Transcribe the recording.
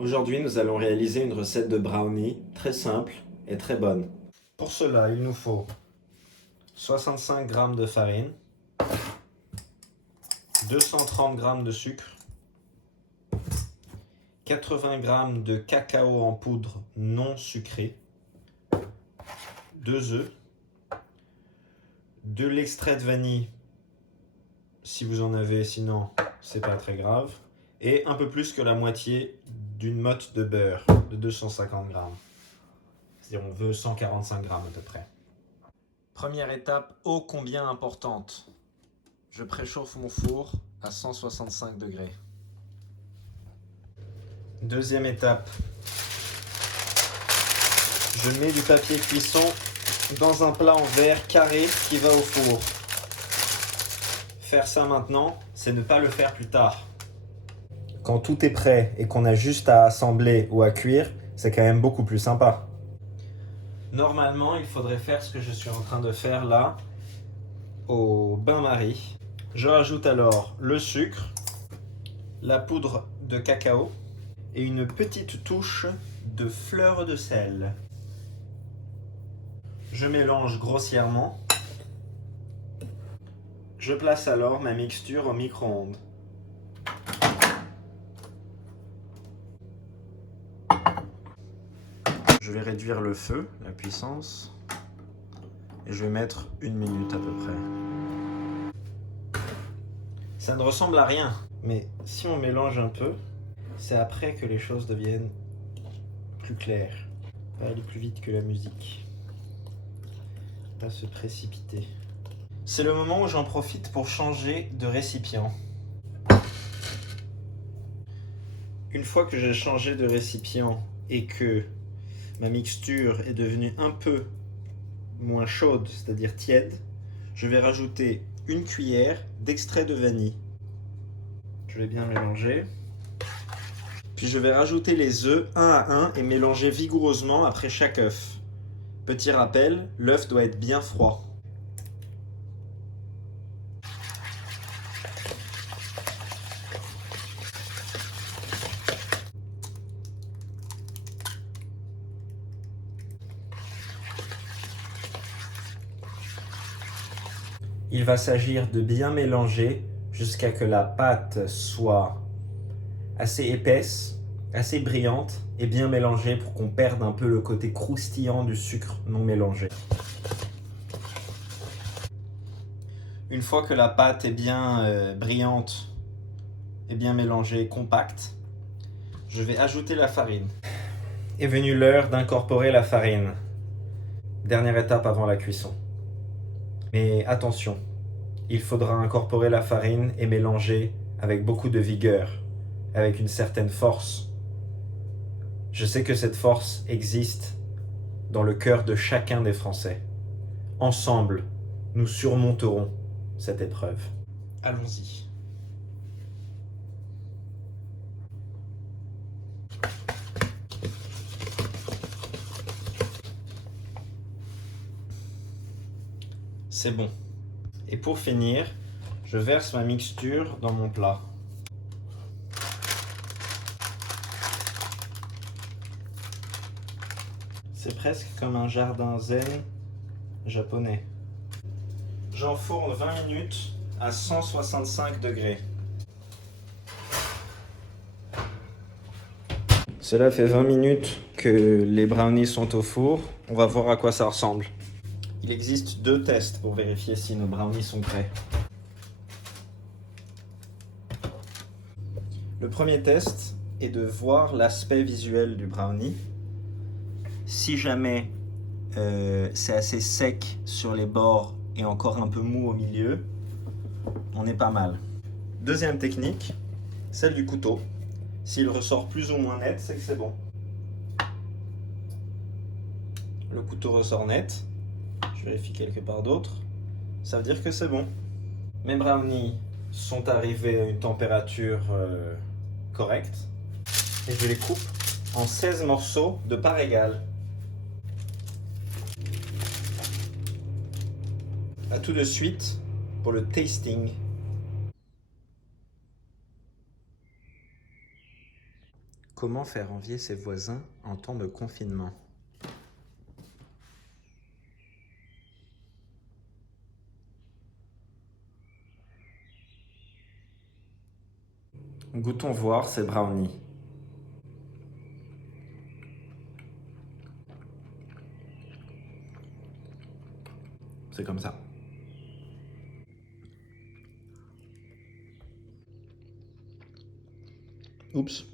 Aujourd'hui, nous allons réaliser une recette de brownie très simple et très bonne. Pour cela, il nous faut 65 g de farine, 230 g de sucre, 80 g de cacao en poudre non sucré, 2 œufs, de l'extrait de vanille si vous en avez, sinon c'est pas très grave, et un peu plus que la moitié d'une motte de beurre de 250 g. C'est-à-dire on veut 145 g à peu près. Première étape ô combien importante. Je préchauffe mon four à 165 degrés. Deuxième étape. Je mets du papier cuisson dans un plat en verre carré qui va au four. Faire ça maintenant, c'est ne pas le faire plus tard. Quand tout est prêt et qu'on a juste à assembler ou à cuire, c'est quand même beaucoup plus sympa. Normalement, il faudrait faire ce que je suis en train de faire là, au bain-marie. Je rajoute alors le sucre, la poudre de cacao et une petite touche de fleur de sel. Je mélange grossièrement. Je place alors ma mixture au micro-ondes. Je vais réduire le feu, la puissance, et je vais mettre 1 minute à peu près. Ça ne ressemble à rien, mais si on mélange un peu, c'est après que les choses deviennent plus claires. Pas aller plus vite que la musique. Pas se précipiter. C'est le moment où j'en profite pour changer de récipient. Une fois que j'ai changé de récipient et que ma mixture est devenue un peu moins chaude, c'est-à-dire tiède, je vais rajouter 1 cuillère d'extrait de vanille. Je vais bien mélanger. Puis je vais rajouter les œufs un à un et mélanger vigoureusement après chaque œuf. Petit rappel, l'œuf doit être bien froid. Il va s'agir de bien mélanger jusqu'à que la pâte soit assez épaisse, assez brillante et bien mélangée pour qu'on perde un peu le côté croustillant du sucre non mélangé. Une fois que la pâte est bien brillante et bien mélangée, compacte, je vais ajouter la farine. Est venue l'heure d'incorporer la farine. Dernière étape avant la cuisson. Mais attention, il faudra incorporer la farine et mélanger avec beaucoup de vigueur, avec une certaine force. Je sais que cette force existe dans le cœur de chacun des Français. Ensemble, nous surmonterons cette épreuve. Allons-y. C'est bon. Et pour finir, je verse ma mixture dans mon plat. C'est presque comme un jardin zen japonais. J'enfourne 20 minutes à 165 degrés. Cela fait 20 minutes que les brownies sont au four. On va voir à quoi ça ressemble. Il existe 2 tests pour vérifier si nos brownies sont prêts. Le premier test est de voir l'aspect visuel du brownie. Si jamais c'est assez sec sur les bords et encore un peu mou au milieu, on est pas mal. Deuxième technique, celle du couteau. S'il ressort plus ou moins net, c'est que c'est bon. Le couteau ressort net. Je vérifie quelque part d'autre. Ça veut dire que c'est bon. Mes brownies sont arrivés à une température correcte. Et je les coupe en 16 morceaux de part égale. A tout de suite pour le tasting. Comment faire envier ses voisins en temps de confinement? Goûtons voir ces brownies. C'est comme ça. Oups.